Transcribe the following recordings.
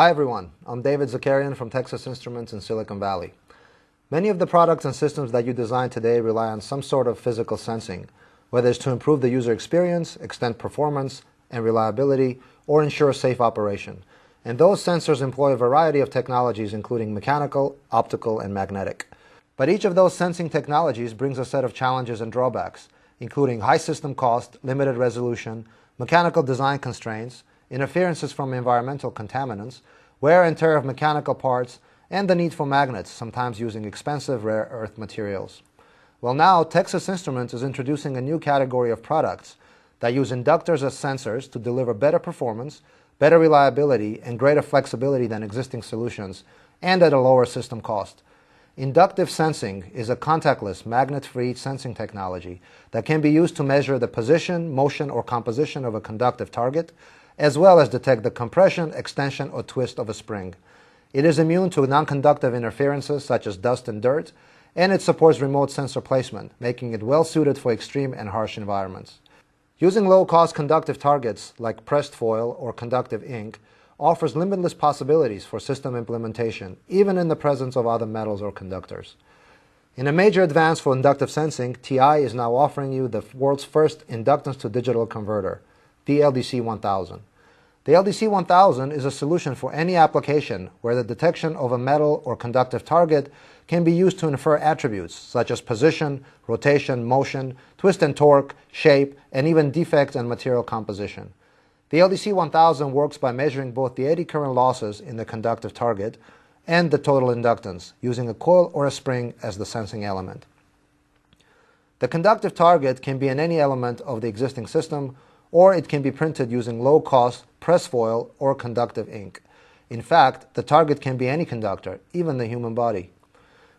Hi everyone, I'm David Zakarian from Texas Instruments in Silicon Valley. Many of the products and systems that you design today rely on some sort of physical sensing, whether it's to improve the user experience, extend performance and reliability, or ensure safe operation. And those sensors employ a variety of technologies including mechanical, optical, and magnetic. But each of those sensing technologies brings a set of challenges and drawbacks, including high system cost, limited resolution, mechanical design constraints, interferences from environmental contaminants, wear and tear of mechanical parts, and the need for magnets, sometimes using expensive rare earth materials. Well, now Texas Instruments is introducing a new category of products that use inductors as sensors to deliver better performance, better reliability, and greater flexibility than existing solutions, and at a lower system cost. Inductive sensing is a contactless, magnet-free sensing technology that can be used to measure the position, motion, or composition of a conductive target, as well as detect the compression, extension, or twist of a spring. It is immune to non-conductive interferences such as dust and dirt, and it supports remote sensor placement, making it well suited for extreme and harsh environments. Using low-cost conductive targets like pressed foil or conductive ink offers limitless possibilities for system implementation, even in the presence of other metals or conductors. In a major advance for inductive sensing, TI is now offering you the world's first inductance to digital converter, the LDC1000. The LDC1000 is a solution for any application where the detection of a metal or conductive target can be used to infer attributes such as position, rotation, motion, twist and torque, shape, and even defects and material composition. The LDC1000 works by measuring both the eddy current losses in the conductive target and the total inductance, using a coil or a spring as the sensing element. The conductive target can be in any element of the existing system, or it can be printed using low-cost press foil or conductive ink. In fact, the target can be any conductor, even the human body.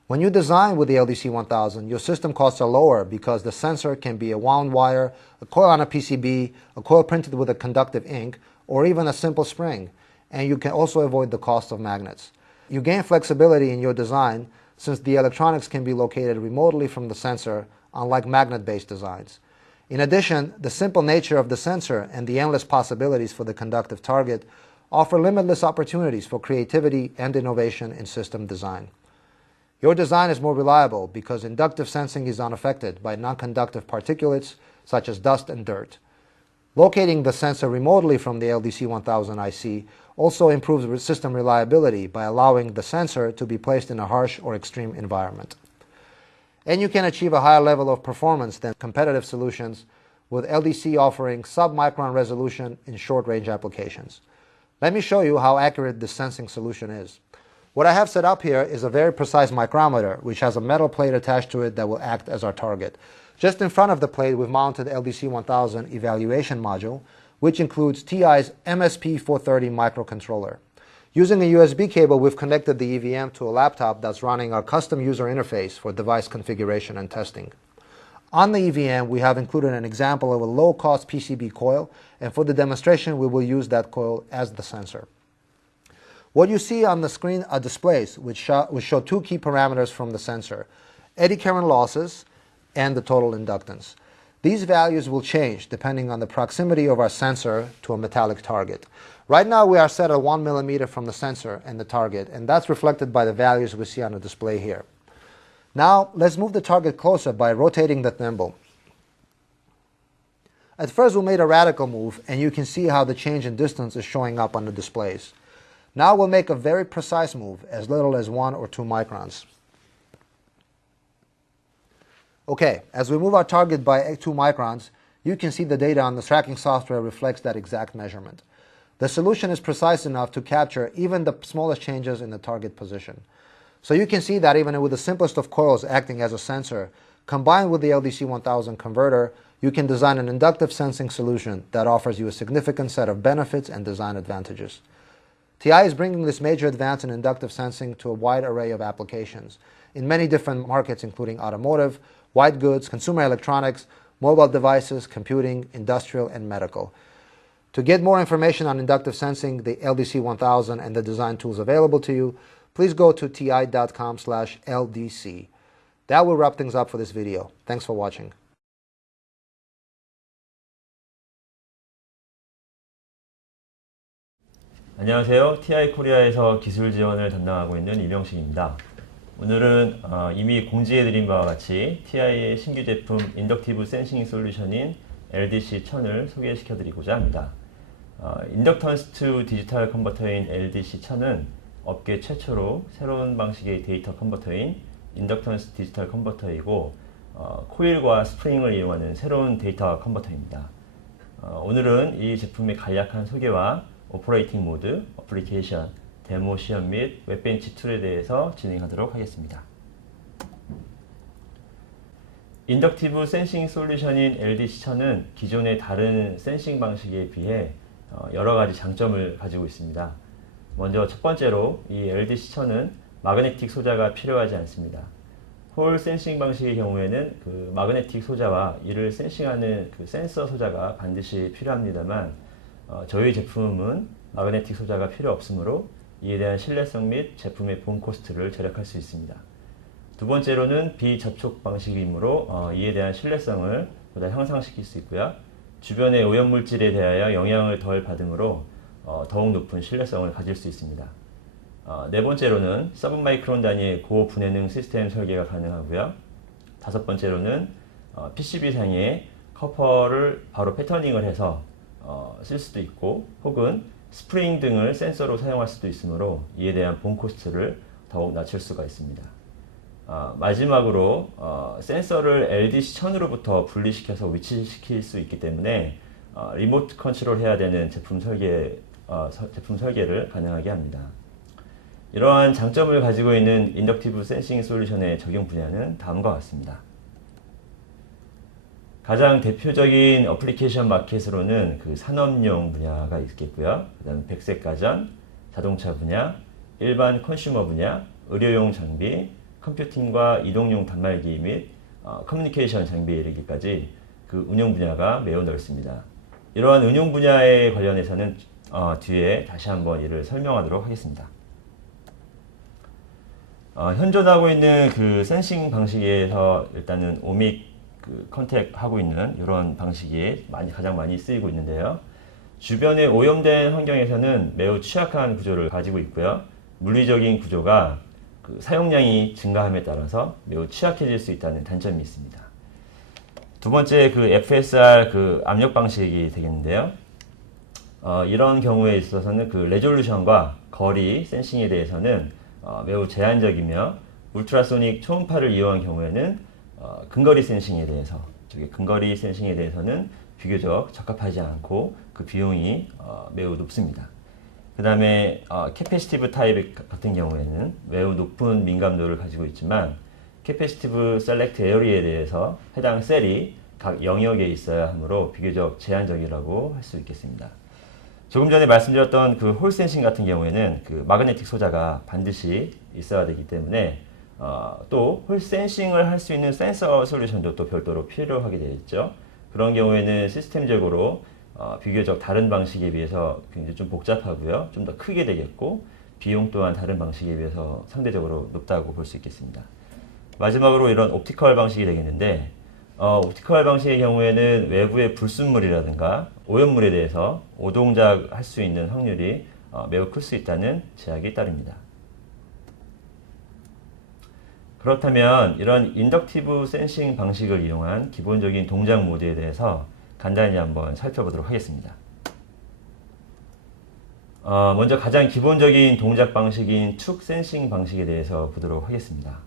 When you design with the LDC1000, your system costs are lower because the sensor can be a wound wire, a coil on a PCB, a coil printed with a conductive ink, or even a simple spring, and you can also avoid the cost of magnets. You gain flexibility in your design since the electronics can be located remotely from the sensor, unlike magnet-based designs. In addition, the simple nature of the sensor and the endless possibilities for the conductive target offer limitless opportunities for creativity and innovation in system design. Your design is more reliable because inductive sensing is unaffected by non-conductive particulates such as dust and dirt. Locating the sensor remotely from the LDC1000 IC also improves system reliability by allowing the sensor to be placed in a harsh or extreme environment. And you can achieve a higher level of performance than competitive solutions with LDC offering sub-micron resolution in short-range applications. Let me show you how accurate this sensing solution is. What I have set up here is a very precise micrometer which has a metal plate attached to it that will act as our target. Just in front of the plate we've mounted LDC1000 evaluation module, which includes TI's MSP430 microcontroller. Using a USB cable, we've connected the EVM to a laptop that's running our custom user interface for device configuration and testing. On the EVM, we have included an example of a low-cost PCB coil, and for the demonstration, we will use that coil as the sensor. What you see on the screen are displays which show two key parameters from the sensor: eddy current losses and the total inductance. These values will change depending on the proximity of our sensor to a metallic target. Right now we are set at 1 millimeter from the sensor and the target, and that's reflected by the values we see on the display here. Now let's move the target closer by rotating the thimble. At first we made a radical move, and you can see how the change in distance is showing up on the displays. Now we'll make a very precise move, as little as 1 or 2 microns. Okay, as we move our target by 2 microns, you can see the data on the tracking software reflects that exact measurement. The solution is precise enough to capture even the smallest changes in the target position. So you can see that even with the simplest of coils acting as a sensor, combined with the LDC1000 converter, you can design an inductive sensing solution that offers you a significant set of benefits and design advantages. TI is bringing this major advance in inductive sensing to a wide array of applications in many different markets, including automotive, white goods, consumer electronics, mobile devices, computing, industrial, and medical. To get more information on inductive sensing, the LDC1000, and the design tools available to you, please go to ti.com/LDC. That will wrap things up for this video. Thanks for watching. 안녕하세요. TI 코리아에서 기술 지원을 담당하고 있는 이명식입니다. 오늘은 이미 공지해드린 바와 같이 TI의 신규 제품 인덕티브 센싱 솔루션인 LDC1000을 소개시켜드리고자 합니다. 인덕턴스 투 디지털 컨버터인 LDC1000은 업계 최초로 새로운 방식의 데이터 컨버터인 인덕턴스 디지털 컨버터이고 코일과 스프링을 이용하는 새로운 데이터 컨버터입니다. 오늘은 이 제품의 간략한 소개와 오퍼레이팅 모드, 어플리케이션, 데모 시험 및 웹벤치 툴에 대해서 진행하도록 하겠습니다. 인덕티브 센싱 솔루션인 LDC1000은 기존의 다른 센싱 방식에 비해 여러 가지 장점을 가지고 있습니다. 먼저 첫 번째로 이 LDC1000은 마그네틱 소자가 필요하지 않습니다. 홀 센싱 방식의 경우에는 그 마그네틱 소자와 이를 센싱하는 그 센서 소자가 반드시 필요합니다만 저희 제품은 마그네틱 소자가 필요 없으므로 이에 대한 신뢰성 및 제품의 본 코스트를 절약할 수 있습니다. 두 번째로는 비접촉 방식이므로 이에 대한 신뢰성을 보다 향상시킬 수 있고요. 주변의 오염물질에 대하여 영향을 덜 받으므로 더욱 높은 신뢰성을 가질 수 있습니다. 네 번째로는 서브마이크론 단위의 고분해능 시스템 설계가 가능하고요. 다섯 번째로는 PCB상에 커퍼를 바로 패터닝을 해서 쓸 수도 있고 혹은 스프링 등을 센서로 사용할 수도 있으므로 이에 대한 본 코스트를 더욱 낮출 수가 있습니다. 마지막으로 센서를 LDC1000으로부터 분리시켜서 위치시킬 수 있기 때문에 리모트 컨트롤 해야 되는 제품 설계를 가능하게 합니다. 이러한 장점을 가지고 있는 인덕티브 센싱 솔루션의 적용 분야는 다음과 같습니다. 가장 대표적인 어플리케이션 마켓으로는 그 산업용 분야가 있겠고요. 그 다음 백색 가전, 자동차 분야, 일반 컨슈머 분야, 의료용 장비, 컴퓨팅과 이동용 단말기 및 커뮤니케이션 장비에 이르기까지 그 운용 분야가 매우 넓습니다. 이러한 운용 분야에 관련해서는 뒤에 다시 한번 이를 설명하도록 하겠습니다. 현존하고 있는 그 센싱 방식에서 일단은 오믹 컨택 하고 있는 이런 방식이 가장 많이 쓰이고 있는데요. 주변에 오염된 환경에서는 매우 취약한 구조를 가지고 있고요. 물리적인 구조가 그 사용량이 증가함에 따라서 매우 취약해질 수 있다는 단점이 있습니다. 두 번째 그 FSR 그 압력 방식이 되겠는데요. 이런 경우에 있어서는 그 레졸루션과 거리 센싱에 대해서는 매우 제한적이며 울트라소닉 초음파를 이용한 경우에는 근거리 센싱에 대해서는 비교적 적합하지 않고 그 비용이 매우 높습니다. 그 다음에 캐패시티브 타입 같은 경우에는 매우 높은 민감도를 가지고 있지만 캐패시티브 셀렉트 에어리에 대해서 해당 셀이 각 영역에 있어야 하므로 비교적 제한적이라고 할 수 있겠습니다. 조금 전에 말씀드렸던 그 홀 센싱 같은 경우에는 그 마그네틱 소자가 반드시 있어야 되기 때문에 또 홀 센싱을 할 수 있는 센서 솔루션도 또 별도로 필요하게 되어 있죠. 그런 경우에는 시스템적으로 비교적 다른 방식에 비해서 굉장히 좀 복잡하고요. 좀 더 크게 되겠고 비용 또한 다른 방식에 비해서 상대적으로 높다고 볼 수 있겠습니다. 마지막으로 이런 옵티컬 방식이 되겠는데 옵티컬 방식의 경우에는 외부의 불순물이라든가 오염물에 대해서 오동작할 수 있는 확률이 매우 클 수 있다는 제약이 따릅니다. 그렇다면 이런 인덕티브 센싱 방식을 이용한 기본적인 동작 모드에 대해서 간단히 한번 살펴보도록 하겠습니다. 먼저 가장 기본적인 동작 방식인 툭 센싱 방식에 대해서 보도록 하겠습니다.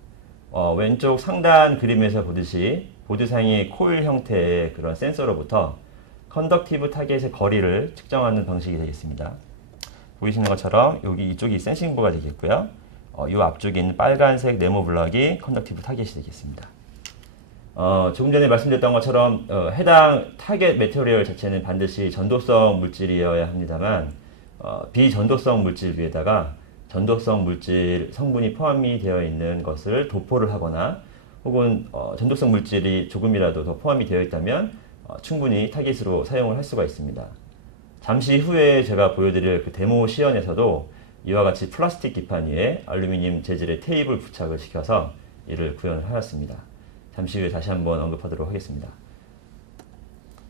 왼쪽 상단 그림에서 보듯이 보드상의 코일 형태의 그런 센서로부터 컨덕티브 타겟의 거리를 측정하는 방식이 되겠습니다. 보이시는 것처럼 여기 이쪽이 센싱부가 되겠고요. 이 앞쪽에 있는 빨간색 네모 블럭이 컨덕티브 타겟이 되겠습니다. 조금 전에 말씀드렸던 것처럼 해당 타겟 매테리얼 자체는 반드시 전도성 물질이어야 합니다만 비전도성 물질 위에다가 전도성 물질 성분이 포함이 되어 있는 것을 도포를 하거나 혹은 전도성 물질이 조금이라도 더 포함이 되어 있다면 충분히 타깃으로 사용을 할 수가 있습니다. 잠시 후에 제가 보여드릴 그 데모 시연에서도 이와 같이 플라스틱 기판 위에 알루미늄 재질의 테이프를 부착을 시켜서 이를 구현을 하였습니다. 잠시 후에 다시 한번 언급하도록 하겠습니다.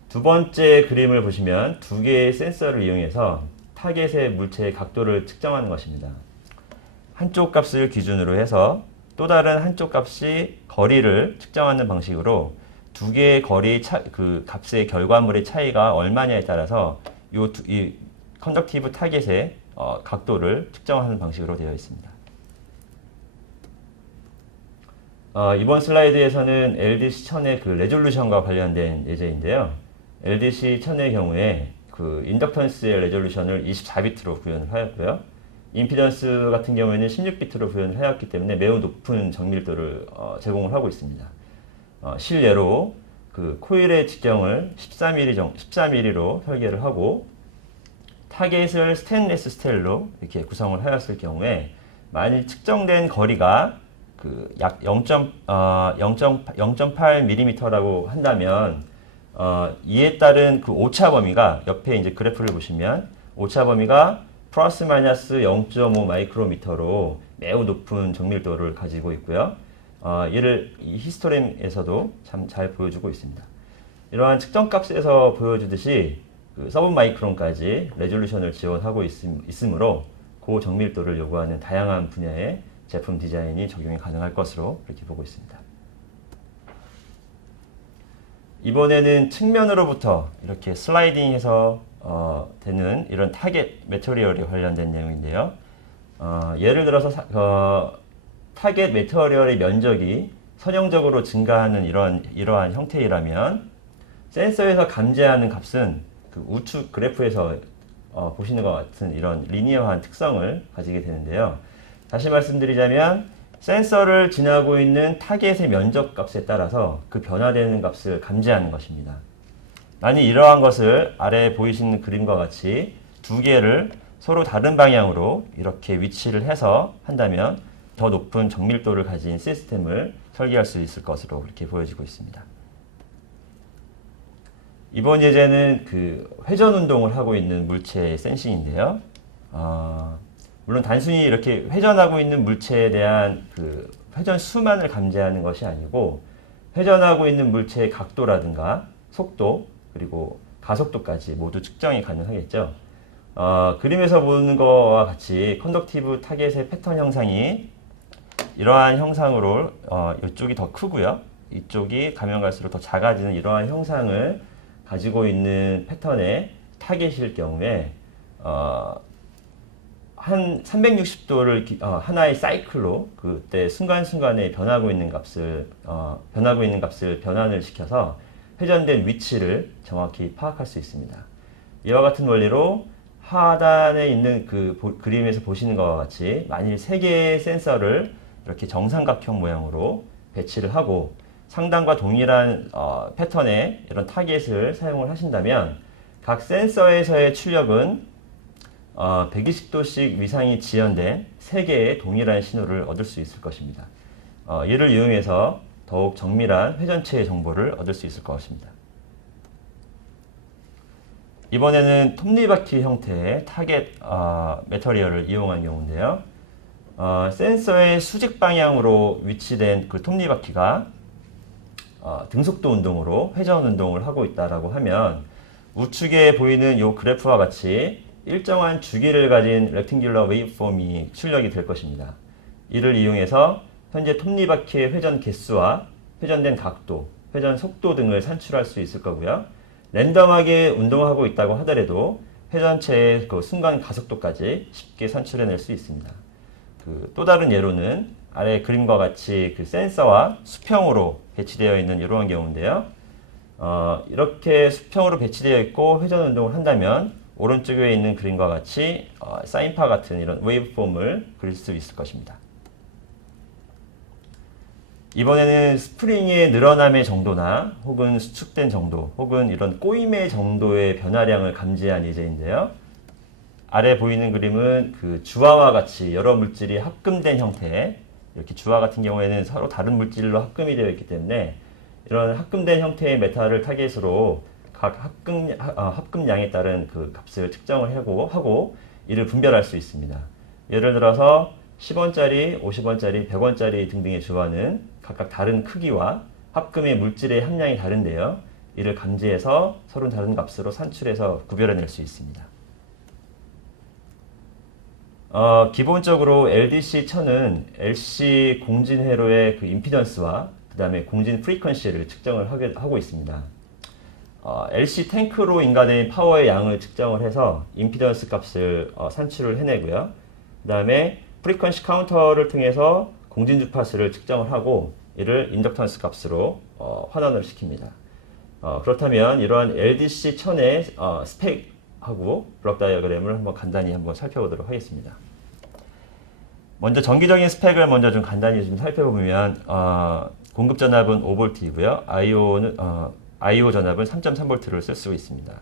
두 번째 그림을 보시면 두 개의 센서를 이용해서 타겟의 물체의 각도를 측정하는 것입니다. 한쪽 값을 기준으로 해서 또 다른 한쪽 값이 거리를 측정하는 방식으로 두 개의 그 값의 결과물의 차이가 얼마냐에 따라서 이 컨덕티브 타겟의 각도를 측정하는 방식으로 되어 있습니다. 이번 슬라이드에서는 LDC 1000의 그 레졸루션과 관련된 예제인데요. LDC 1000의 경우에 그 인덕턴스의 레졸루션을 24비트로 구현을 하였고요. 임피던스 같은 경우에는 16비트로 구현을 하였기 때문에 매우 높은 정밀도를 제공을 하고 있습니다. 실례로 그 코일의 직경을 14mm로 설계를 하고 타겟을 스테인리스 스테일로 이렇게 구성을 하였을 경우에 만일 측정된 거리가 그 약 0.8mm라고 한다면 이에 따른 그 오차 범위가 옆에 이제 그래프를 보시면 오차 범위가 플러스 마이너스 0.5 마이크로미터로 매우 높은 정밀도를 가지고 있고요. 이를 이 히스토램에서도 참 잘 보여주고 있습니다. 이러한 측정값에서 보여주듯이 그 서브 마이크론까지 레졸루션을 지원하고 있으므로 고정밀도를 요구하는 다양한 분야의 제품 디자인이 적용이 가능할 것으로 이렇게 보고 있습니다. 이번에는 측면으로부터 이렇게 슬라이딩해서 되는 이런 타겟 매터리얼에 관련된 내용인데요. 예를 들어서 타겟 매터리얼의 면적이 선형적으로 증가하는 이러한 형태이라면 센서에서 감지하는 값은 그 우측 그래프에서 보시는 것 같은 이런 리니어한 특성을 가지게 되는데요. 다시 말씀드리자면 센서를 지나고 있는 타겟의 면적 값에 따라서 그 변화되는 값을 감지하는 것입니다. 만약 이러한 것을 아래에 보이시는 그림과 같이 두 개를 서로 다른 방향으로 이렇게 위치를 해서 한다면 더 높은 정밀도를 가진 시스템을 설계할 수 있을 것으로 이렇게 보여지고 있습니다. 이번 예제는 그 회전 운동을 하고 있는 물체의 센싱인데요. 물론 단순히 이렇게 회전하고 있는 물체에 대한 그 회전 수만을 감지하는 것이 아니고 회전하고 있는 물체의 각도라든가 속도 그리고 가속도까지 모두 측정이 가능하겠죠. 그림에서 보는 것과 같이 컨덕티브 타겟의 패턴 형상이 이러한 형상으로 이쪽이 더 크고요. 이쪽이 가면 갈수록 더 작아지는 이러한 형상을 가지고 있는 패턴의 타겟일 경우에 한 360도를 하나의 사이클로 그때 순간순간에 변하고 있는 값을 변환을 시켜서 회전된 위치를 정확히 파악할 수 있습니다. 이와 같은 원리로 하단에 있는 그 그림에서 보시는 것과 같이 만일 3개의 센서를 이렇게 정삼각형 모양으로 배치를 하고 상단과 동일한 패턴의 이런 타겟을 사용을 하신다면 각 센서에서의 출력은 120도씩 위상이 지연된 3개의 동일한 신호를 얻을 수 있을 것입니다. 이를 이용해서 더욱 정밀한 회전체의 정보를 얻을 수 있을 것입니다. 이번에는 톱니바퀴 형태의 타겟 매터리얼을 이용한 경우인데요. 센서의 수직 방향으로 위치된 그 톱니바퀴가 등속도 운동으로 회전 운동을 하고 있다라고 하면 우측에 보이는 이 그래프와 같이 일정한 주기를 가진 렉팅귤러 웨이브폼이 출력이 될 것입니다. 이를 이용해서 현재 톱니바퀴의 회전 개수와 회전된 각도, 회전 속도 등을 산출할 수 있을 거고요. 랜덤하게 운동하고 있다고 하더라도 회전체의 그 순간 가속도까지 쉽게 산출해낼 수 있습니다. 또 다른 예로는 아래 그림과 같이 그 센서와 수평으로 배치되어 있는 이러한 경우인데요. 이렇게 수평으로 배치되어 있고 회전 운동을 한다면 오른쪽에 있는 그림과 같이 사인파 같은 이런 웨이브폼을 그릴 수 있을 것입니다. 이번에는 스프링의 늘어남의 정도나 혹은 수축된 정도 혹은 이런 꼬임의 정도의 변화량을 감지한 예제인데요. 아래 보이는 그림은 그 주화와 같이 여러 물질이 합금된 형태, 이렇게 주화 같은 경우에는 서로 다른 물질로 합금이 되어 있기 때문에 이런 합금된 형태의 메탈을 타겟으로 각 합금량에 따른 그 값을 측정을 하고 이를 분별할 수 있습니다. 예를 들어서 10원짜리, 50원짜리, 100원짜리 등등의 주화는 각각 다른 크기와 합금의 물질의 함량이 다른데요. 이를 감지해서 서로 다른 값으로 산출해서 구별해낼 수 있습니다. 기본적으로 LDC1000은 LC 공진 회로의 그 임피던스와 그 다음에 공진 프리퀀시를 측정을 하고 있습니다. LC 탱크로 인가된 파워의 양을 측정을 해서 임피던스 값을 산출을 해내고요. 그 다음에 프리퀀시 카운터를 통해서 공진 주파수를 측정을 하고 이를 인덕턴스 값으로 환원을 시킵니다. 그렇다면 이러한 LDC1000의 스펙하고 블록 다이어그램을 간단히 한번 살펴보도록 하겠습니다. 먼저 전기적인 스펙을 먼저 좀 간단히 좀 살펴보면 공급 전압은 5V이고요. IO 전압은 3.3V를 쓸 수 있습니다.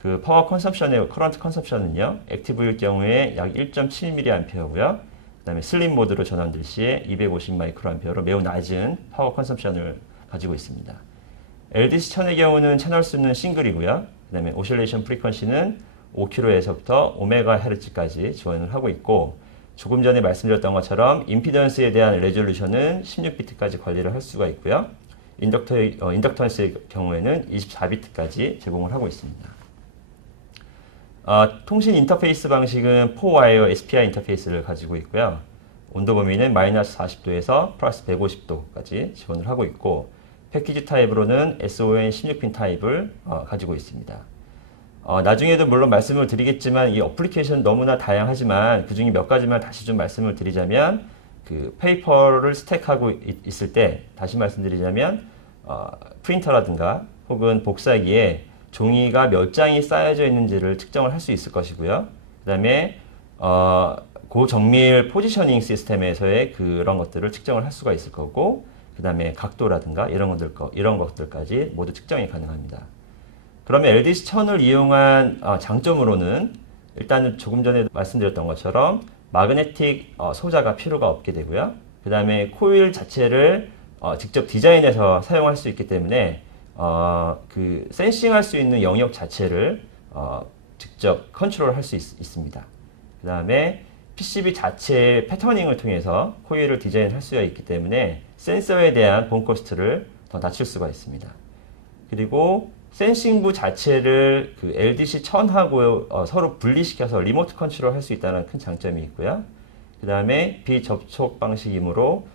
그 파워 컨섬션의 커런트 컨섬션은요. 액티브일 경우에 약 1.7mA고요. 그 다음에 슬립 모드로 전환될 시에 250 마이크로암페어로 매우 낮은 파워 컨섬션을 가지고 있습니다. LDC1000의 경우는 채널 수는 싱글이고요. 그 다음에 오실레이션 프리퀀시는 5kHz부터 5MHz까지 지원을 하고 있고, 조금 전에 말씀드렸던 것처럼 임피던스에 대한 레졸루션은 16비트까지 관리를 할 수가 있고요. 인덕턴스의 경우에는 24비트까지 제공을 하고 있습니다. 통신 인터페이스 방식은 4와이어 SPI 인터페이스를 가지고 있고요. 온도 범위는 마이너스 40도에서 플러스 150도까지 지원을 하고 있고, 패키지 타입으로는 SON 16핀 타입을 가지고 있습니다. 나중에도 물론 말씀을 드리겠지만 이 어플리케이션 너무나 다양하지만 그 중에 몇 가지만 다시 좀 말씀을 드리자면, 그 페이퍼를 스택하고 있을 때 다시 말씀드리자면 프린터라든가 혹은 복사기에 종이가 몇 장이 쌓여져 있는지를 측정을 할 수 있을 것이고요. 그 다음에 고정밀 포지셔닝 시스템에서의 그런 것들을 측정을 할 수가 있을 거고, 그 다음에 각도라든가 이런 것들까지 모두 측정이 가능합니다. 그러면 LDC1000을 이용한 장점으로는 일단은 조금 전에 말씀드렸던 것처럼 마그네틱 소자가 필요가 없게 되고요. 그 다음에 코일 자체를 직접 디자인해서 사용할 수 있기 때문에 그 센싱할 수 있는 영역 자체를 직접 컨트롤할 수 있습니다. 그 다음에 PCB 자체의 패터닝을 통해서 코일을 디자인할 수가 있기 때문에 센서에 대한 본 코스트를 더 낮출 수가 있습니다. 그리고 센싱부 자체를 그 LDC1000하고 서로 분리시켜서 리모트 컨트롤 할 수 있다는 큰 장점이 있고요. 그 다음에 비접촉 방식이므로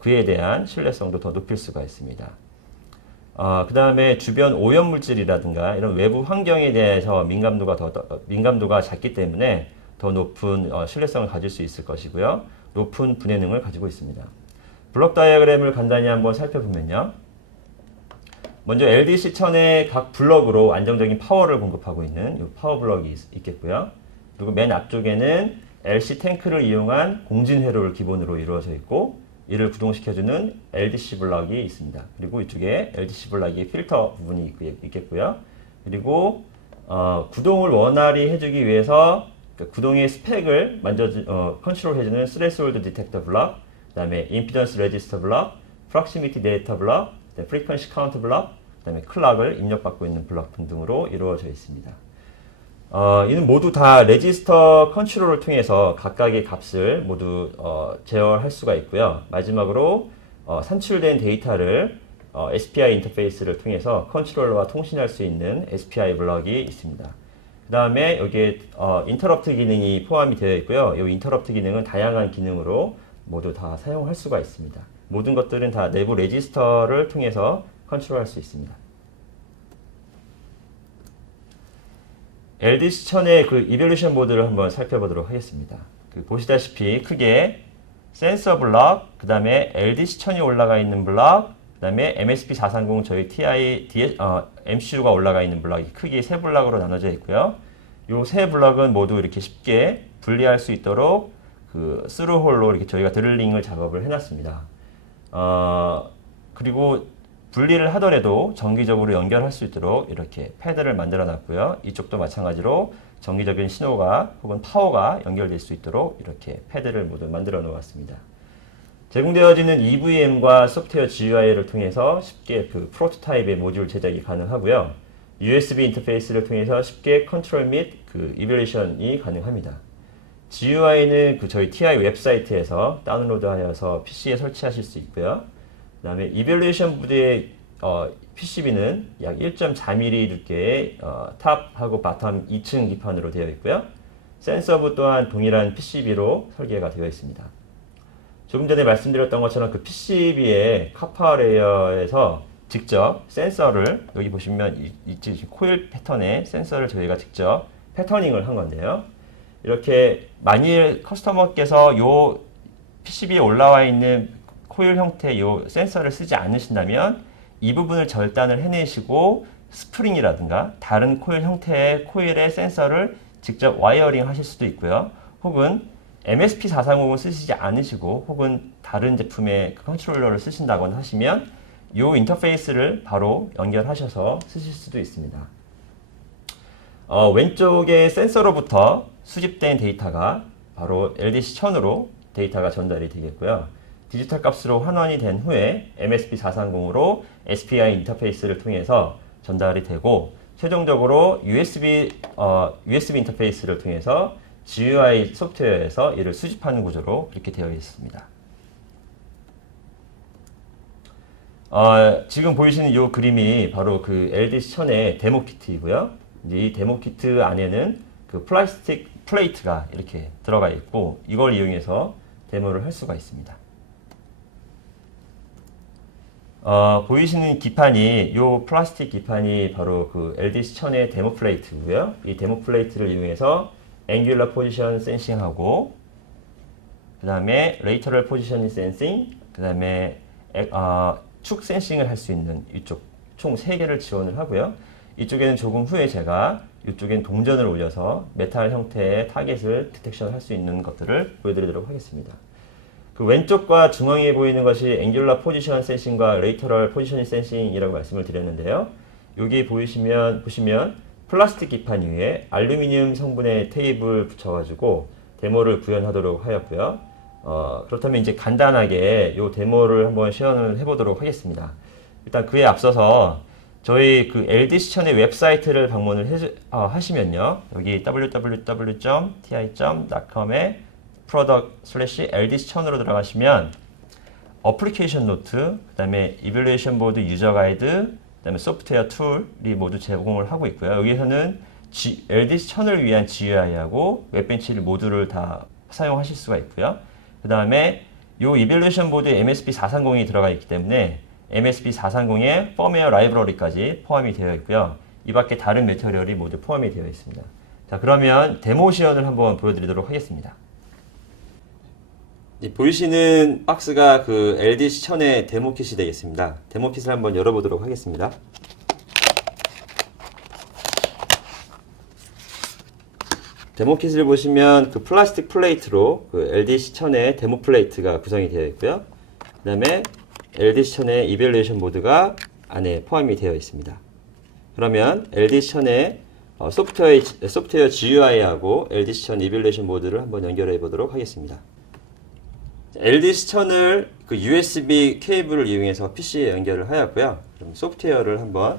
그에 대한 신뢰성도 더 높일 수가 있습니다. 그 다음에 주변 오염 물질이라든가 이런 외부 환경에 대해서 민감도가 작기 때문에 더 높은 신뢰성을 가질 수 있을 것이고요. 높은 분해능을 가지고 있습니다. 블록 다이어그램을 간단히 한번 살펴보면요. 먼저 LDC1000의 각 블럭으로 안정적인 파워를 공급하고 있는 이 파워 블럭이 있겠고요. 그리고 맨 앞쪽에는 LC 탱크를 이용한 공진 회로를 기본으로 이루어져 있고, 이를 구동시켜주는 LDC 블럭이 있습니다. 그리고 이쪽에 LDC 블럭이 필터 부분이 있겠고요. 그리고 구동을 원활히 해주기 위해서 구동의 스펙을 컨트롤해주는 스레스홀드 디텍터 블럭, 그 다음에 임피던스 레지스터 블럭, 프록시미티 데이터 블럭, 프리퀀시 카운트 블럭, 그 다음에 클락을 입력받고 있는 블럭 등등으로 이루어져 있습니다. 이는 모두 다 레지스터 컨트롤을 통해서 각각의 값을 모두 제어할 수가 있고요. 마지막으로 산출된 데이터를 SPI 인터페이스를 통해서 컨트롤러와 통신할 수 있는 SPI 블럭이 있습니다. 그 다음에 여기에 인터럽트 기능이 포함이 되어 있고요. 이 인터럽트 기능은 다양한 기능으로 모두 다 사용할 수가 있습니다. 모든 것들은 다 내부 레지스터를 통해서 컨트롤할 수 있습니다. LDC1000의 그 이벨루션 모드를 한번 살펴보도록 하겠습니다. 보시다시피 크게 센서 블럭, 그 다음에 LDC1000이 올라가 있는 블럭, 그 다음에 MSP430 저희 MCU가 올라가 있는 블럭이 크게 세 블럭으로 나눠져 있고요. 이 세 블럭은 모두 이렇게 쉽게 분리할 수 있도록 그 스루홀로 이렇게 저희가 드릴링을 작업을 해놨습니다. 그리고 분리를 하더라도 정기적으로 연결할 수 있도록 이렇게 패드를 만들어 놨고요. 이쪽도 마찬가지로 정기적인 신호가 혹은 파워가 연결될 수 있도록 이렇게 패드를 모두 만들어 놓았습니다. 제공되어지는 EVM과 소프트웨어 GUI를 통해서 쉽게 그 프로토타입의 모듈 제작이 가능하고요. USB 인터페이스를 통해서 쉽게 컨트롤 및 그 이벨루션이 가능합니다. GUI는 그 저희 TI 웹사이트에서 다운로드하여서 PC에 설치하실 수 있고요. 그 다음에 이벨루션 부드의 PCB는 약 1.4mm 두께의 탑하고 바텀 2층 기판으로 되어 있고요. 센서부 또한 동일한 PCB로 설계가 되어 있습니다. 조금 전에 말씀드렸던 것처럼 그 PCB의 카파 레이어에서 직접 센서를 여기 보시면 이 코일 패턴의 센서를 저희가 직접 패터닝을 한 건데요. 이렇게 만일 커스터머께서 요 PCB에 올라와 있는 코일 형태의 요 센서를 쓰지 않으신다면 이 부분을 절단을 해내시고 스프링이라든가 다른 코일 형태의 코일의 센서를 직접 와이어링 하실 수도 있고요. 혹은 MSP430을 쓰시지 않으시고 혹은 다른 제품의 컨트롤러를 쓰신다거나 하시면 이 인터페이스를 바로 연결하셔서 쓰실 수도 있습니다. 왼쪽에 센서로부터 수집된 데이터가 바로 LDC1000으로 데이터가 전달이 되겠고요. 디지털 값으로 환원이 된 후에 MSP430으로 SPI 인터페이스를 통해서 전달이 되고 최종적으로 USB 인터페이스를 통해서 GUI 소프트웨어에서 이를 수집하는 구조로 그렇게 되어 있습니다. 지금 보이시는 이 그림이 바로 그 LDC1000의 데모 키트이고요. 이제 이 데모 키트 안에는 그 플라스틱 플레이트가 이렇게 들어가 있고 이걸 이용해서 데모를 할 수가 있습니다. 보이시는 기판이 이 플라스틱 기판이 바로 그 LDC1000의 데모 플레이트고요. 이 데모 플레이트를 이용해서 앵귤러 포지션 센싱하고 그 다음에 레이터럴 포지셔닝 센싱 그 다음에 축 센싱을 할 수 있는 이쪽 총 3개를 지원을 하고요. 이쪽에는 조금 후에 제가 이쪽엔 동전을 올려서 메탈 형태의 타겟을 디텍션 할 수 있는 것들을 보여드리도록 하겠습니다. 그 왼쪽과 중앙에 보이는 것이 앵귤러 포지션 센싱과 레이터럴 포지셔닝 센싱이라고 말씀을 드렸는데요. 여기 보시면 플라스틱 기판 위에 알루미늄 성분의 테이프를 붙여가지고 데모를 구현하도록 하였고요. 그렇다면 이제 간단하게 이 데모를 한번 시연을 해보도록 하겠습니다. 일단 그에 앞서서 저희 그 LDC1000의 웹사이트를 방문을 하시면요. 여기 www.ti.com에 product/LDC1000으로 들어가시면 어플리케이션 노트, 그 다음에 이밸루에이션 보드 유저 가이드, 그 다음에 소프트웨어 툴이 모두 제공을 하고 있고요. 여기서는 LDC1000을 위한 GUI하고 웹벤치를 모두를 다 사용하실 수가 있고요. 그 다음에 이 이밸루에이션 보드에 MSP430이 들어가 있기 때문에 MSP430의 펌웨어 라이브러리까지 포함이 되어 있고요. 이 밖에 다른 매터리얼이 모두 포함이 되어 있습니다. 자, 그러면 데모 시연을 한번 보여드리도록 하겠습니다. 보이시는 박스가 그 LDC1000의 데모 킷이 되겠습니다. 데모 킷을 한번 열어보도록 하겠습니다. 데모 킷을 보시면 그 플라스틱 플레이트로 그 LDC1000의 데모 플레이트가 구성이 되어 있고요. 그 다음에 LDC1000의 이밸루에이션 보드가 안에 포함이 되어 있습니다. 그러면 LDC1000의 소프트웨어 GUI하고 LDC1000 이밸루에이션 보드를 한번 연결해 보도록 하겠습니다. LDC1000을 그 USB 케이블을 이용해서 PC에 연결을 하였고요. 그럼 소프트웨어를 한번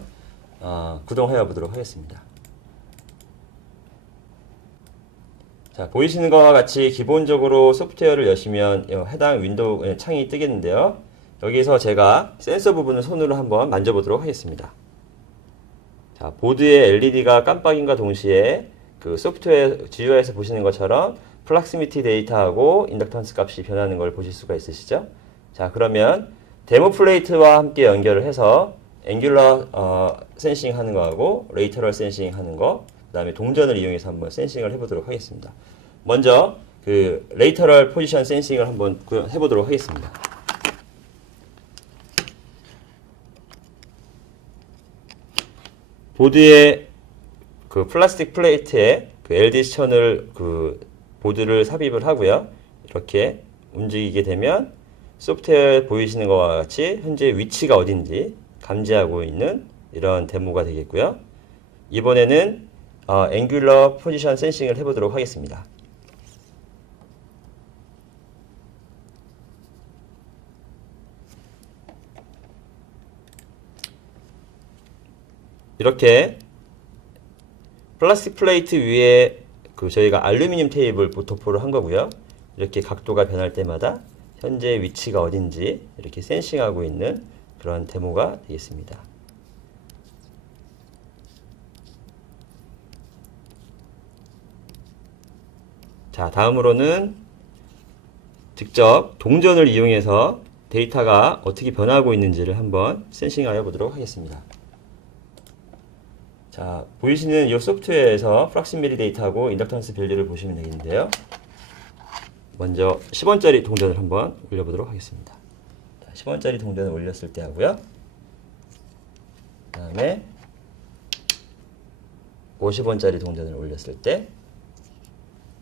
구동하여 보도록 하겠습니다. 자, 보이시는 것과 같이 기본적으로 소프트웨어를 여시면 해당 윈도우 창이 뜨겠는데요. 여기서 제가 센서 부분을 손으로 한번 만져보도록 하겠습니다. 자, 보드의 LED가 깜빡임과 동시에 그 소프트웨어 GUI에서 보시는 것처럼 플락시미티 데이터하고 인덕턴스 값이 변하는 걸 보실 수가 있으시죠? 자, 그러면 데모 플레이트와 함께 연결을 해서 앵귤러 센싱 하는 거하고 레이터럴 센싱 하는 거, 그 다음에 동전을 이용해서 한번 센싱을 해보도록 하겠습니다. 먼저 그 레이터럴 포지션 센싱을 한번 해보도록 하겠습니다. 보드의 그 플라스틱 플레이트에 그 LDC1000을 그 보드를 삽입을 하고요. 이렇게 움직이게 되면 소프트웨어에 보이시는 것과 같이 현재 위치가 어딘지 감지하고 있는 이런 데모가 되겠고요. 이번에는 앵귤러 포지션 센싱을 해보도록 하겠습니다. 이렇게 플라스틱 플레이트 위에 그 저희가 알루미늄 테이프를 도포를 한 거고요. 이렇게 각도가 변할 때마다 현재 위치가 어딘지 이렇게 센싱하고 있는 그런 데모가 되겠습니다. 자, 다음으로는 직접 동전을 이용해서 데이터가 어떻게 변하고 있는지를 한번 센싱하여 보도록 하겠습니다. 자, 보이시는 이 소프트웨어에서 프락시밀리 데이터하고 인덕턴스 밸류를 보시면 되겠는데요. 먼저 10원짜리 동전을 한번 올려보도록 하겠습니다. 자, 10원짜리 동전을 올렸을 때 하고요. 그 다음에 50원짜리 동전을 올렸을 때,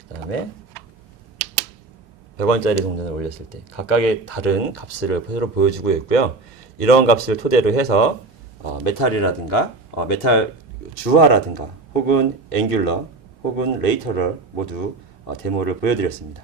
그 다음에 100원짜리 동전을 올렸을 때 각각의 다른 값을 서로 보여주고 있고요. 이런 값을 토대로 해서 메탈이라든가 메탈 주화라든가 혹은 앵귤러 혹은 레이터럴 모두 데모를 보여드렸습니다.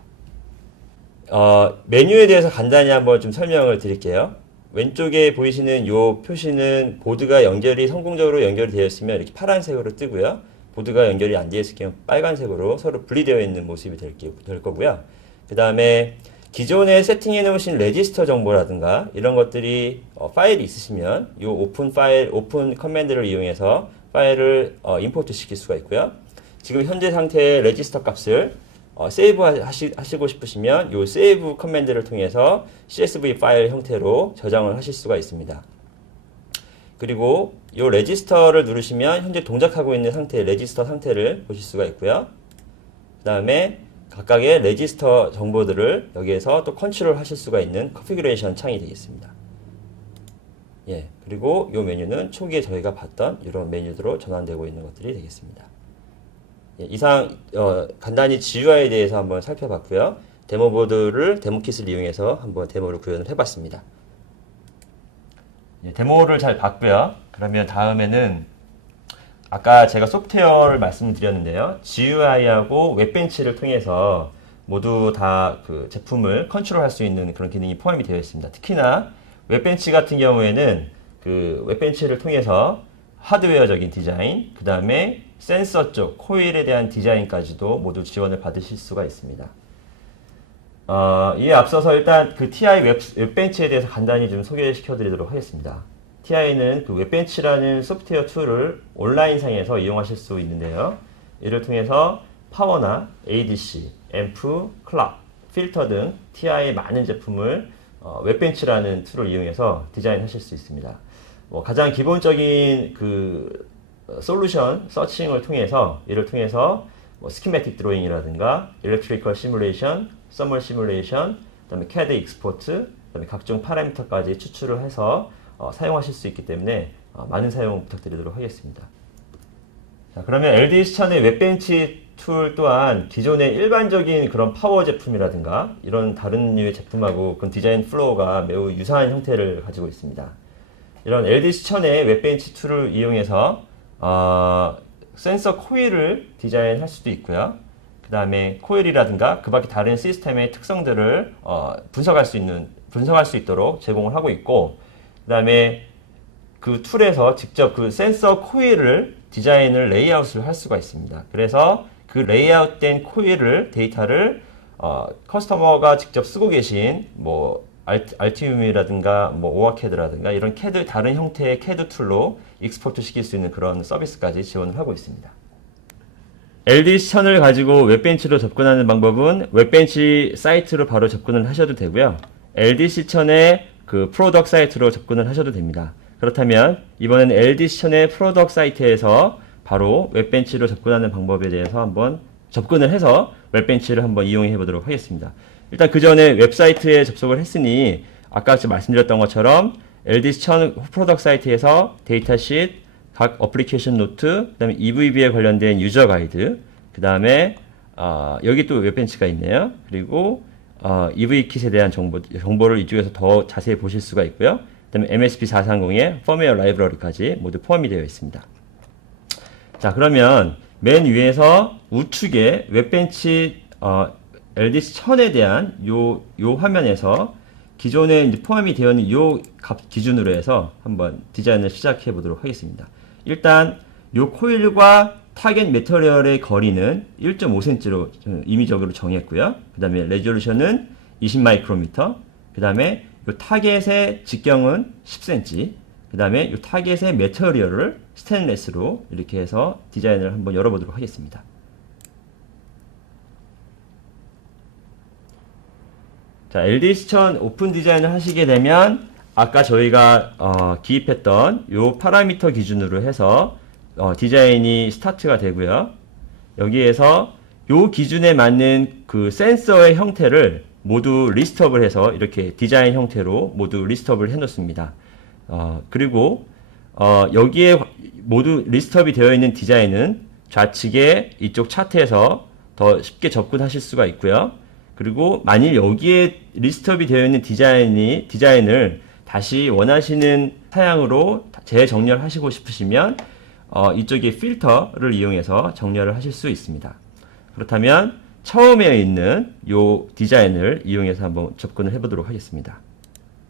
메뉴에 대해서 간단히 한번 좀 설명을 드릴게요. 왼쪽에 보이시는 이 표시는 보드가 성공적으로 연결이 되어 있으면 이렇게 파란색으로 뜨고요. 보드가 연결이 안 되어 있을 경우 빨간색으로 서로 분리되어 있는 모습이 될 거고요. 그 다음에 기존에 세팅해 놓으신 레지스터 정보라든가 이런 것들이 파일이 있으시면 이 오픈 커맨드를 이용해서 파일을 임포트 시킬 수가 있고요. 지금 현재 상태의 레지스터 값을 세이브 하시고 싶으시면 이 세이브 커맨드를 통해서 CSV 파일 형태로 저장을 하실 수가 있습니다. 그리고 이 레지스터를 누르시면 현재 동작하고 있는 상태의 레지스터 상태를 보실 수가 있고요. 그 다음에 각각의 레지스터 정보들을 여기에서 또 컨트롤 하실 수가 있는 컨피그레이션 창이 되겠습니다. 예, 그리고 이 메뉴는 초기에 저희가 봤던 이런 메뉴로 전환되고 있는 것들이 되겠습니다. 예, 이상 간단히 GUI에 대해서 한번 살펴봤고요. 데모킷을 이용해서 한번 데모를 구현을 해봤습니다. 예, 데모를 잘 봤고요. 그러면 다음에는 아까 제가 소프트웨어를 말씀드렸는데요. GUI하고 웹벤치를 통해서 모두 다 그 제품을 컨트롤할 수 있는 그런 기능이 포함이 되어 있습니다. 특히나 웹벤치 같은 경우에는 그 웹벤치를 통해서 하드웨어적인 디자인, 그 다음에 센서 쪽, 코일에 대한 디자인까지도 모두 지원을 받으실 수가 있습니다. 이에 앞서서 일단 그 TI 웹벤치에 대해서 간단히 좀 소개시켜 드리도록 하겠습니다. TI는 그 웹벤치라는 소프트웨어 툴을 온라인상에서 이용하실 수 있는데요. 이를 통해서 파워나 ADC, 앰프, 클락, 필터 등 TI의 많은 제품을 웹벤치라는 툴을 이용해서 디자인하실 수 있습니다. 가장 기본적인 그 솔루션 서칭을 통해서 이를 통해서 스키매틱 드로잉이라든가 일렉트리컬 시뮬레이션, 서멀 시뮬레이션, 그다음에 CAD 익스포트, 그다음에 각종 파라미터까지 추출을 해서 사용하실 수 있기 때문에 많은 사용 부탁드리도록 하겠습니다. 자, 그러면 LD1000의 웹벤치 툴 또한 기존의 일반적인 그런 파워 제품이라든가 이런 다른 류의 제품하고 그 디자인 플로우가 매우 유사한 형태를 가지고 있습니다. 이런 LD1000의 웹벤치 툴을 이용해서 센서 코일을 디자인할 수도 있고요. 그 다음에 코일이라든가 그 밖에 다른 시스템의 특성들을 분석할 수 있도록 제공을 하고 있고, 그 다음에 그 툴에서 직접 그 센서 코일을 디자인을 레이아웃을 할 수가 있습니다. 그래서 그 레이아웃된 코일을 데이터를 커스터머가 직접 쓰고 계신 알티움이라든가 오아캐드라든가 이런 캐드 다른 형태의 캐드 툴로 익스포트 시킬 수 있는 그런 서비스까지 지원을 하고 있습니다. LD1000을 가지고 웹벤치로 접근하는 방법은 웹벤치 사이트로 바로 접근을 하셔도 되고요. LD1000의 그 프로덕트 사이트로 접근을 하셔도 됩니다. 그렇다면 이번에는 LD1000의 프로덕트 사이트에서 바로 웹벤치로 접근하는 방법에 대해서 한번 접근을 해서 웹벤치를 한번 이용해 보도록 하겠습니다. 일단 그 전에 웹사이트에 접속을 했으니 아까 말씀드렸던 것처럼 LD1000 프로덕트 사이트에서 데이터시트, 각 어플리케이션 노트, 그 다음에 EVB에 관련된 유저 가이드, 그 다음에 여기 또 웹벤치가 있네요. 그리고 EV킷에 대한 정보를 이쪽에서 더 자세히 보실 수가 있고요. 그 다음에 MSP430의 펌웨어 라이브러리까지 모두 포함이 되어 있습니다. 자, 그러면 맨 위에서 우측에 웹벤치 LD1000에 대한 요 화면에서 기존에 이제 포함이 되어 있는 요 값 기준으로 해서 한번 디자인을 시작해 보도록 하겠습니다. 일단 요 코일과 타겟 매터리얼의 거리는 1.5cm로 임의적으로 정했고요. 그 다음에 레졸루션은 20 마이크로미터, 그 다음에 요 타겟의 직경은 10cm, 그 다음에 요 타겟의 매터리얼을 스테인레스로 이렇게 해서 디자인을 한번 열어보도록 하겠습니다. 자, LD1000 오픈 디자인을 하시게 되면 아까 저희가 기입했던 요 파라미터 기준으로 해서 디자인이 스타트가 되고요. 여기에서 요 기준에 맞는 그 센서의 형태를 모두 리스트업을 해서 이렇게 디자인 형태로 모두 리스트업을 해 놓습니다. 그리고 여기에 모두 리스트업이 되어 있는 디자인은 좌측에 이쪽 차트에서 더 쉽게 접근하실 수가 있고요. 그리고 만일 여기에 리스트업이 되어 있는 디자인을 다시 원하시는 사양으로 재정렬 하시고 싶으시면 이쪽에 필터를 이용해서 정렬을 하실 수 있습니다. 그렇다면 처음에 있는 이 디자인을 이용해서 한번 접근을 해보도록 하겠습니다.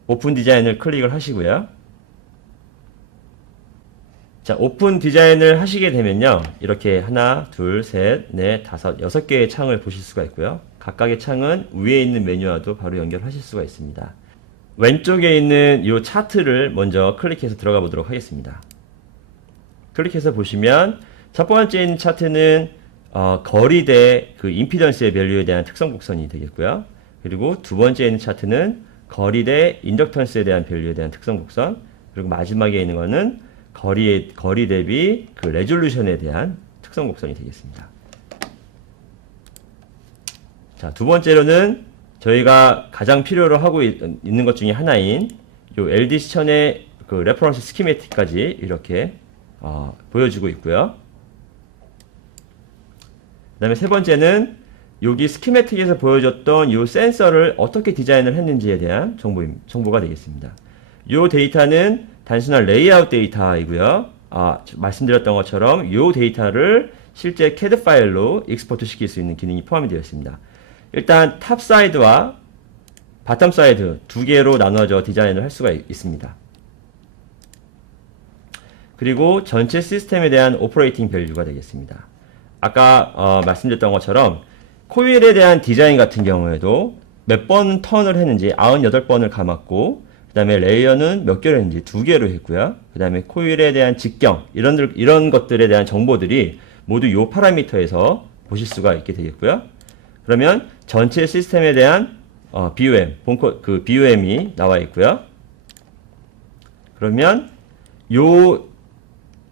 오픈 디자인을 클릭을 하시고요. 자, 오픈 디자인을 하시게 되면요. 이렇게 하나, 둘, 셋, 넷, 다섯, 6개의 창을 보실 수가 있고요. 각각의 창은 위에 있는 메뉴와도 바로 연결하실 수가 있습니다. 왼쪽에 있는 이 차트를 먼저 클릭해서 들어가 보도록 하겠습니다. 클릭해서 보시면 첫 번째 있는 차트는 거리 대 그 임피던스의 밸류에 대한 특성 곡선이 되겠고요. 그리고 두 번째 있는 차트는 거리 대 인덕턴스에 대한 밸류에 대한 특성 곡선, 그리고 마지막에 있는 거는 거리 대비 그 레졸루션에 대한 특성 곡선이 되겠습니다. 자, 두 번째로는 저희가 가장 필요로 하고 있는 것 중에 하나인 요 LD1000의 그 레퍼런스 스키매틱까지 이렇게 보여주고 있고요. 그 다음에 세 번째는 여기 스키매틱에서 보여줬던 이 센서를 어떻게 디자인을 했는지에 대한 정보가 되겠습니다. 이 데이터는 단순한 레이아웃 데이터이고요. 말씀드렸던 것처럼 이 데이터를 실제 CAD 파일로 익스포트 시킬 수 있는 기능이 포함이 되어 있습니다. 일단 탑 사이드와 바텀 사이드 두 개로 나눠져 디자인을 할 수가 있습니다. 그리고 전체 시스템에 대한 오퍼레이팅 밸류가 되겠습니다. 아까 말씀드렸던 것처럼 코일에 대한 디자인 같은 경우에도 몇 번 턴을 했는지 98번을 감았고, 그 다음에 레이어는 몇 개를 했는지 2개로 했고요. 그 다음에 코일에 대한 직경, 이런 것들에 대한 정보들이 모두 이 파라미터에서 보실 수가 있게 되겠고요. 그러면 전체 시스템에 대한 BOM이 나와 있고요. 그러면 요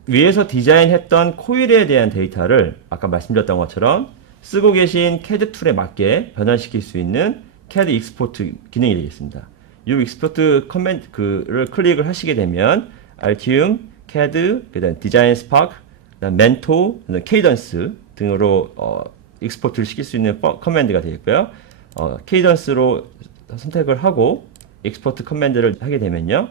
위에서 디자인했던 코일에 대한 데이터를 아까 말씀드렸던 것처럼 쓰고 계신 CAD 툴에 맞게 변환시킬 수 있는 CAD 익스포트 기능이 되겠습니다. 이 익스포트 커맨드를 클릭을 하시게 되면 Altium, CAD, 그다음 디자인 스파크, 그다음 멘토, 그다음 케이던스 등으로 익스포트를 시킬 수 있는 커맨드가 되겠고요. 케이던스로 선택을 하고 익스포트 커맨드를 하게 되면요.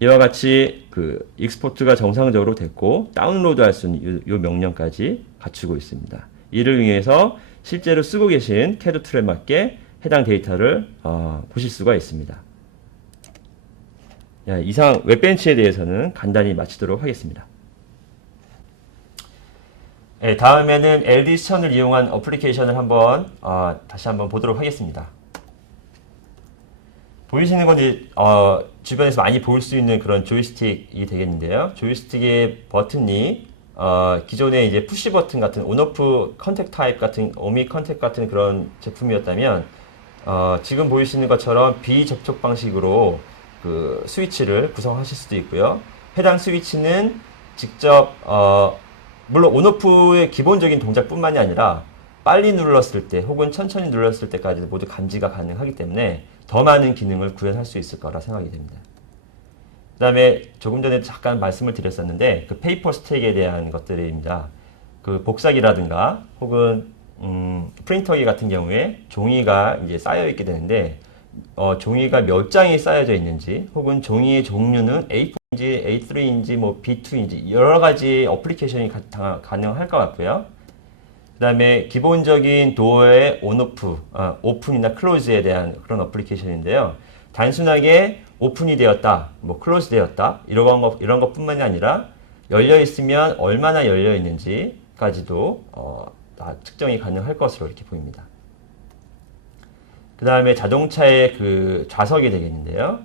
이와 같이 그 익스포트가 정상적으로 됐고 다운로드 할 수 있는 이 명령까지 갖추고 있습니다. 이를 위해서 실제로 쓰고 계신 CAD 툴에 맞게 해당 데이터를 보실 수가 있습니다. 이상 웹벤치에 대해서는 간단히 마치도록 하겠습니다. 네, 다음에는 LD1000을 이용한 어플리케이션을 다시 한번 보도록 하겠습니다. 보이시는 건 주변에서 많이 볼 수 있는 그런 조이스틱이 되겠는데요. 조이스틱의 버튼이 기존의 이제 푸시 버튼 같은 온오프 컨택 타입 같은 오미 컨택 같은 그런 제품이었다면 지금 보이시는 것처럼 비접촉 방식으로 그 스위치를 구성하실 수도 있고요. 해당 스위치는 직접 물론 온오프의 기본적인 동작뿐만이 아니라 빨리 눌렀을 때 혹은 천천히 눌렀을 때까지 모두 감지가 가능하기 때문에 더 많은 기능을 구현할 수 있을 거라 생각이 됩니다. 그 다음에 조금 전에 잠깐 말씀을 드렸었는데 그 페이퍼 스택에 대한 것들입니다. 그 복사기라든가 혹은 프린터기 같은 경우에 종이가 이제 쌓여 있게 되는데 종이가 몇 장이 쌓여져 있는지 혹은 종이의 종류는 A4인지 A3인지 뭐 B2인지 여러 가지 어플리케이션이 가능할 것 같고요. 그 다음에 기본적인 도어의 온오프, 오픈이나 클로즈에 대한 그런 어플리케이션인데요. 단순하게 오픈이 되었다, 뭐 클로즈 되었다 이런 것뿐만이 아니라 열려 있으면 얼마나 열려 있는지까지도 다 측정이 가능할 것으로 이렇게 보입니다. 그 다음에 자동차의 그 좌석이 되겠는데요.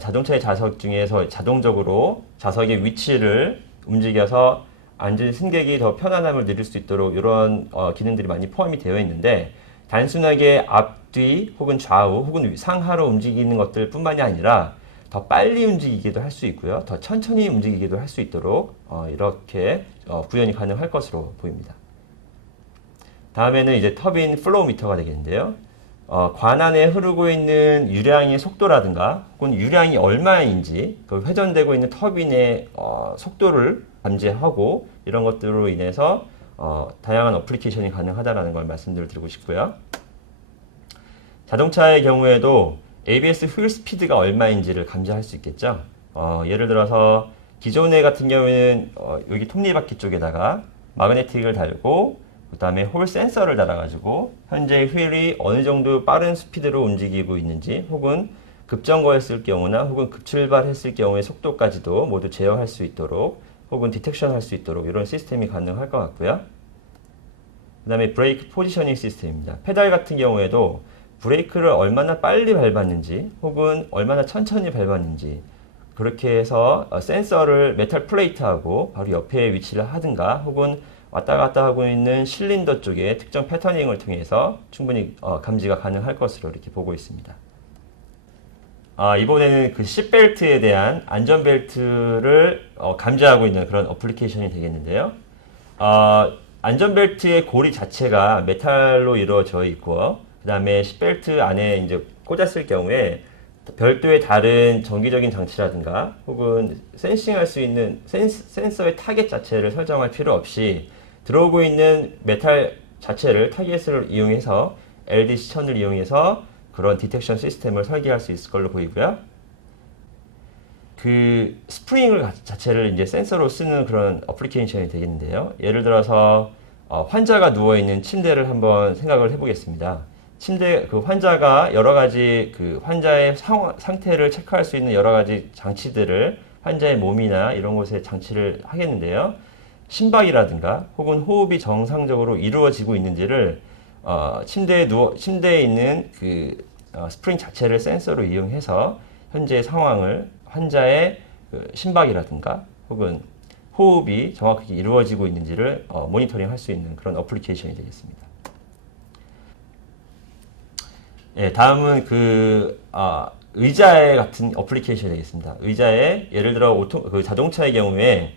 자동차의 좌석 중에서 자동적으로 좌석의 위치를 움직여서 앉은 승객이 더 편안함을 누릴 수 있도록 이런 기능들이 많이 포함이 되어 있는데 단순하게 앞뒤 혹은 좌우 혹은 상하로 움직이는 것들 뿐만이 아니라 더 빨리 움직이기도 할 수 있고요. 더 천천히 움직이기도 할 수 있도록 이렇게 구현이 가능할 것으로 보입니다. 다음에는 이제 터빈 플로우 미터가 되겠는데요. 관안에 흐르고 있는 유량의 속도라든가 혹은 유량이 얼마인지 그 회전되고 있는 터빈의 속도를 감지하고 이런 것들로 인해서 다양한 어플리케이션이 가능하다는 걸 말씀드리고 싶고요. 자동차의 경우에도 ABS 휠 스피드가 얼마인지를 감지할 수 있겠죠. 예를 들어서 기존의 같은 경우에는 여기 톱니바퀴 쪽에다가 마그네틱을 달고 그 다음에 홀 센서를 달아가지고 현재 휠이 어느 정도 빠른 스피드로 움직이고 있는지 혹은 급정거했을 경우나 혹은 급출발했을 경우의 속도까지도 모두 제어할 수 있도록 혹은 디텍션 할 수 있도록 이런 시스템이 가능할 것 같고요. 그 다음에 브레이크 포지셔닝 시스템입니다. 페달 같은 경우에도 브레이크를 얼마나 빨리 밟았는지 혹은 얼마나 천천히 밟았는지 그렇게 해서 센서를 메탈 플레이트하고 바로 옆에 위치를 하든가 혹은 왔다 갔다 하고 있는 실린더 쪽에 특정 패터닝을 통해서 충분히 감지가 가능할 것으로 이렇게 보고 있습니다. 이번에는 그 시트벨트에 대한 안전벨트를 감지하고 있는 그런 어플리케이션이 되겠는데요. 안전벨트의 고리 자체가 메탈로 이루어져 있고 그 다음에 시트벨트 안에 이제 꽂았을 경우에 별도의 다른 정기적인 장치라든가 혹은 센싱할 수 있는 센서의 타겟 자체를 설정할 필요 없이 들어오고 있는 메탈 자체를 타겟을 이용해서 LDC 천을 이용해서 그런 디텍션 시스템을 설계할 수 있을 걸로 보이고요. 그 스프링을 자체를 이제 센서로 쓰는 그런 어플리케이션이 되겠는데요. 예를 들어서 환자가 누워 있는 침대를 한번 생각을 해보겠습니다. 그 환자가 여러 가지 그 환자의 상태를 체크할 수 있는 여러 가지 장치들을 환자의 몸이나 이런 곳에 장치를 하겠는데요. 심박이라든가 혹은 호흡이 정상적으로 이루어지고 있는지를 침대에 있는 그 스프링 자체를 센서로 이용해서 현재의 상황을 환자의 그 심박이라든가 혹은 호흡이 정확하게 이루어지고 있는지를 모니터링 할 수 있는 그런 어플리케이션이 되겠습니다. 예, 다음은 의자에 같은 어플리케이션이 되겠습니다. 의자에 예를 들어 그 자동차의 경우에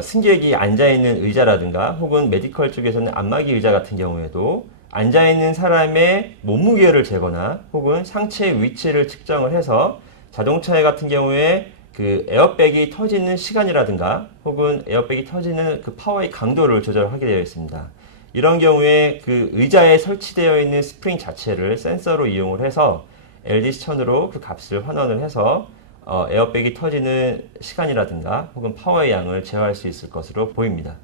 승객이 앉아있는 의자라든가 혹은 메디컬 쪽에서는 안마기 의자 같은 경우에도 앉아있는 사람의 몸무게를 재거나 혹은 상체의 위치를 측정을 해서 자동차 같은 경우에 그 에어백이 터지는 시간이라든가 혹은 에어백이 터지는 그 파워의 강도를 조절하게 되어 있습니다. 이런 경우에 그 의자에 설치되어 있는 스프링 자체를 센서로 이용을 해서 LDC 천으로 그 값을 환원을 해서 에어백이 터지는 시간이라든가 혹은 파워의 양을 제어할 수 있을 것으로 보입니다.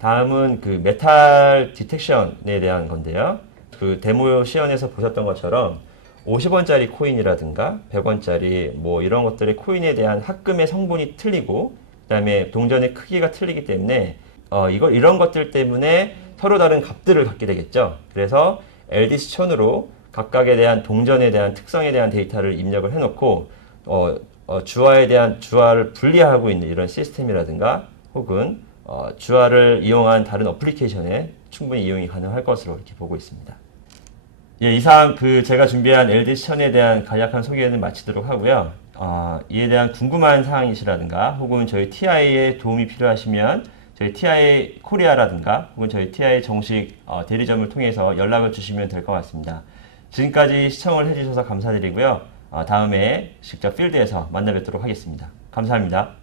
다음은 그 메탈 디텍션에 대한 건데요. 그 데모 시연에서 보셨던 것처럼 50원짜리 코인이라든가 100원짜리 뭐 이런 것들의 코인에 대한 합금의 성분이 틀리고 그다음에 동전의 크기가 틀리기 때문에 이런 것들 때문에 서로 다른 값들을 갖게 되겠죠. 그래서 LDC 천으로 각각에 대한 동전에 대한 특성에 대한 데이터를 입력을 해놓고 주화를 분리하고 있는 이런 시스템이라든가 혹은 주화를 이용한 다른 어플리케이션에 충분히 이용이 가능할 것으로 이렇게 보고 있습니다. 예, 이상 제가 준비한 LDC 천에 대한 간략한 소개는 마치도록 하고요. 이에 대한 궁금한 사항이시라든가 혹은 저희 TI에 도움이 필요하시면 저희 TI 코리아라든가 혹은 저희 TI 정식 대리점을 통해서 연락을 주시면 될 것 같습니다. 지금까지 시청을 해주셔서 감사드리고요. 다음에 직접 필드에서 만나 뵙도록 하겠습니다. 감사합니다.